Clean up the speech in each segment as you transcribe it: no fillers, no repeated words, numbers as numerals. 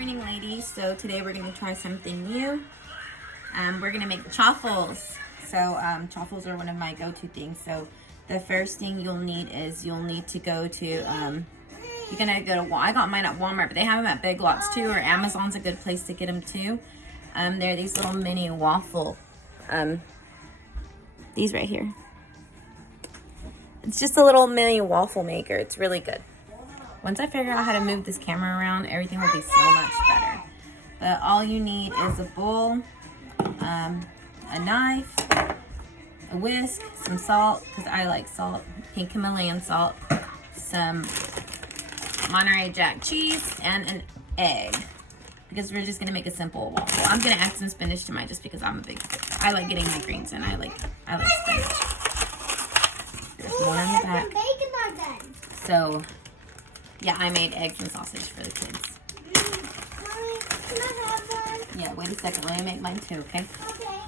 morning, ladies. So today we're going to try something new. We're going to make chaffles. So chaffles are one of my go-to things. So the first thing you'll need is you'll need to go to, you're going to go to, I got mine at Walmart, but they have them at Big Lots too, or Amazon's a good place to get them too. They're these little mini waffle, these right here. It's just a little mini waffle maker. It's really good. Once I figure out how to move this camera around, everything will be so much better. But all you need is a bowl, a knife, a whisk, some salt, because I like salt, pink Himalayan salt, some Monterey Jack cheese, and an egg. Because we're just going to make a simple waffle. I'm going to add some spinach to mine just because I like getting my greens in. I like spinach. There's one on the back. So, yeah, I made eggs and sausage for the kids. Mommy, can I have one? Yeah, wait a second. Let me make mine too, okay? Okay.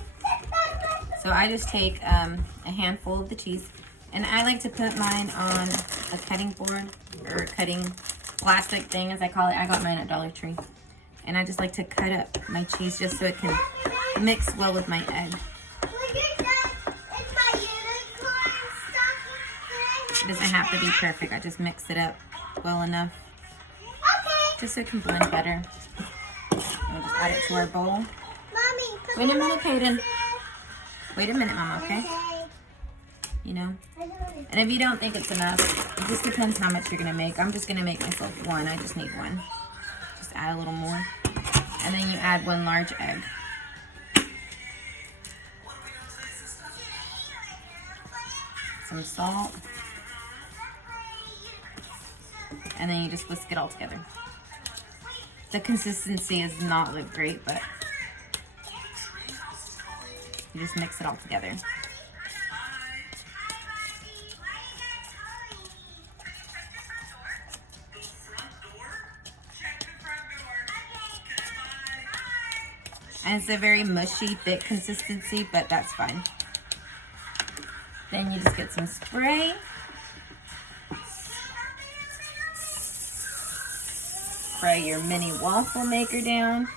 So I just take a handful of the cheese, and I like to put mine on a cutting board, or cutting plastic thing as I call it. I got mine at Dollar Tree. And I just like to cut up my cheese just so it can mix well with my egg. It doesn't have to be perfect. I just mix it up well enough. Just so it can blend better. We'll just add it to our bowl. Wait a minute, Kaden. Wait a minute, Mama, okay? You know? And if you don't think it's enough, it just depends how much you're going to make. I'm just going to make myself one. I just need one. Just add a little more. And then you add one large egg. Some salt. And then you just whisk it all together. The consistency does not look great, but you just mix it all together. And it's a very mushy, thick consistency, but that's fine. Then you just get some spray. Spray your mini waffle maker down.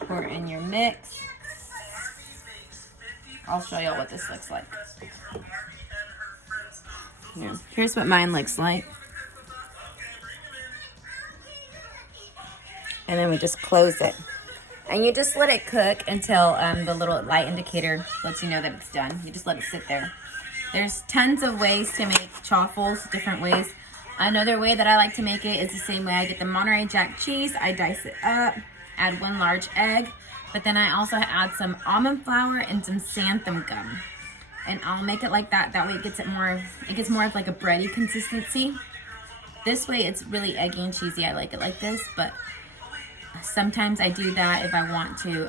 Pour it in your mix. I'll show y'all what this looks like. Here. Here's what mine looks like. And then we just close it. And you just let it cook until the little light indicator lets you know that it's done. You just let it sit there. There's tons of ways to make chaffles, different ways. Another way that I like to make it is the same way. I get the Monterey Jack cheese, I dice it up, add one large egg, but then I also add some almond flour and some xanthan gum. And I'll make it like that. That way it gets more of like a bready consistency. This way it's really eggy and cheesy. I like it like this, but sometimes I do that if I want to,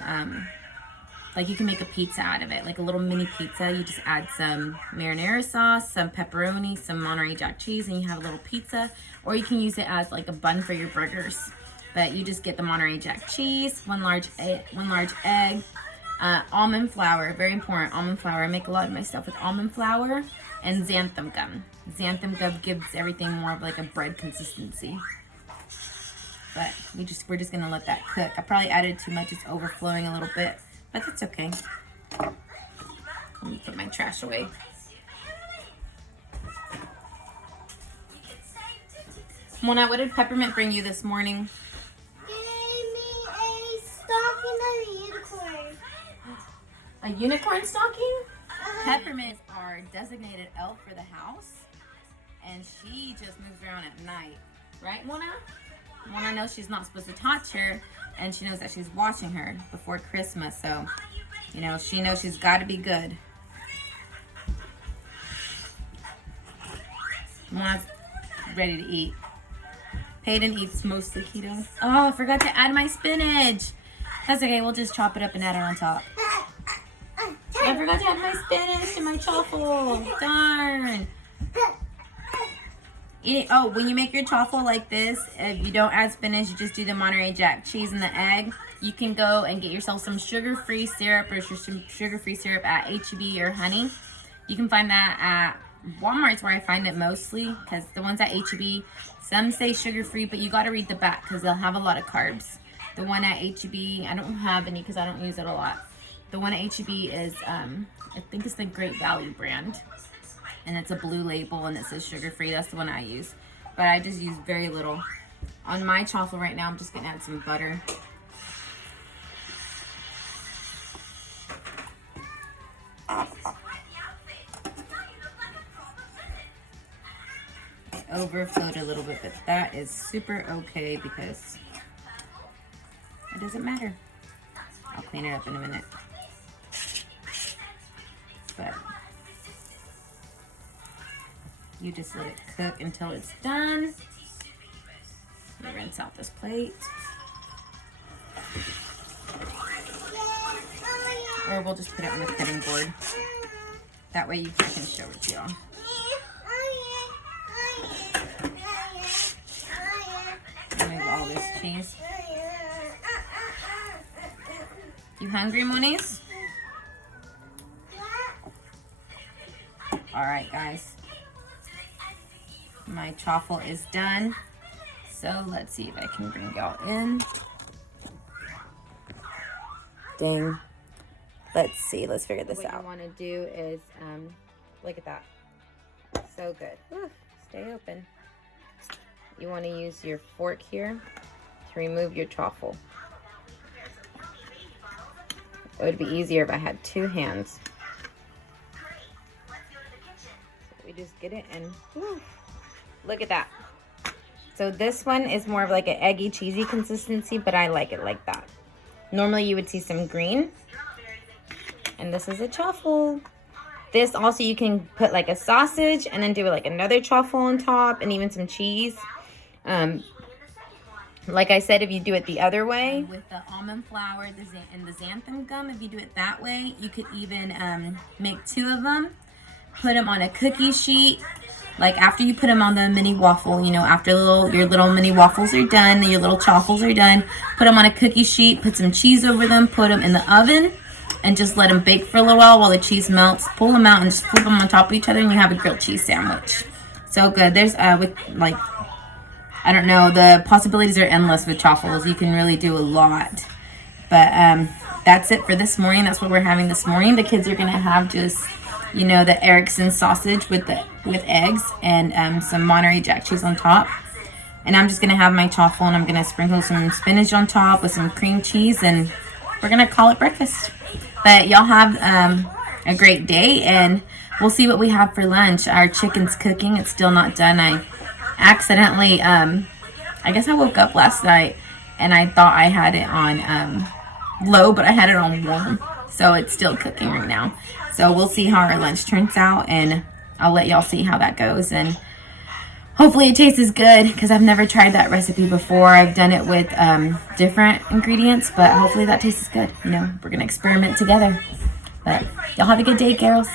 like you can make a pizza out of it, like a little mini pizza. You just add some marinara sauce, some pepperoni, some Monterey Jack cheese, and you have a little pizza. Or you can use it as like a bun for your burgers. But you just get the Monterey Jack cheese, one large egg, almond flour, very important, almond flour. I make a lot of my stuff with almond flour and xanthan gum. Xanthan gum gives everything more of like a bread consistency. But we're just gonna let that cook. I probably added too much, it's overflowing a little bit, but that's okay. Let me put my trash away. Mona, what did Peppermint bring you this morning? Gave me a stocking and a unicorn. A unicorn stocking? Peppermint is our designated elf for the house, and she just moves around at night. Right, Mona? Mona knows she's not supposed to touch her, and she knows that she's watching her before Christmas, so, you know, she knows she's got to be good. Mona's ready to eat. Peyton eats mostly keto. Oh, I forgot to add my spinach. That's okay, we'll just chop it up and add it on top. I forgot to add my spinach to my chaffle. Darn. When you make your chaffle like this, if you don't add spinach, you just do the Monterey Jack cheese and the egg. You can go and get yourself some sugar-free syrup or some sugar-free syrup at H-E-B or Honey. You can find that at Walmart's where I find it mostly, because the ones at H-E-B, some say sugar-free, but you got to read the back because they'll have a lot of carbs. The one at HEB, I don't have any because I don't use it a lot. The one at HEB is, I think it's the Great Value brand. And it's a blue label and it says sugar-free. That's the one I use. But I just use very little. On my chaffle right now, I'm just going to add some butter. It overflowed a little bit, but that is super okay because it doesn't matter. I'll clean it up in a minute. But you just let it cook until it's done. You rinse out this plate. Or we'll just put it on the cutting board. That way I can show it to y'all. Remove all this cheese. You hungry, Moniz? Alright, guys. My chaffle is done. So let's see if I can bring y'all in. Dang. Let's see. Let's figure this out. What you want to do is, look at that. So good. Whew, stay open. You want to use your fork here to remove your chaffle. It would be easier if I had two hands. So we just get it and whew, look at that. So this one is more of like an eggy, cheesy consistency, but I like it like that. Normally you would see some green. And this is a chaffle. This also you can put like a sausage and then do like another chaffle on top and even some cheese. Like I said, if you do it the other way with the almond flour and the xanthan gum, if you do it that way, you could even make two of them, put them on a cookie sheet. Like after you put them on the mini waffle, you know, after your little mini waffles are done, your little chaffles are done, put them on a cookie sheet, put some cheese over them, put them in the oven, and just let them bake for a little while the cheese melts. Pull them out and just flip them on top of each other, and you have a grilled cheese sandwich. So good. There's with like, I don't know, the possibilities are endless with chaffles. You can really do a lot. But that's it for this morning. That's what we're having this morning. The kids are gonna have just, you know, the Erickson sausage with eggs and some Monterey Jack cheese on top. And I'm just gonna have my chaffle, and I'm gonna sprinkle some spinach on top with some cream cheese, and we're gonna call it breakfast. But y'all have a great day, and we'll see what we have for lunch. Our chicken's cooking. It's still not done. I accidentally, I guess I woke up last night and I thought I had it on low, but I had it on warm. So it's still cooking right now. So we'll see how our lunch turns out, and I'll let y'all see how that goes. And hopefully it tastes as good, because I've never tried that recipe before. I've done it with different ingredients, but hopefully that tastes good. You know, we're going to experiment together. But y'all have a good day, girls.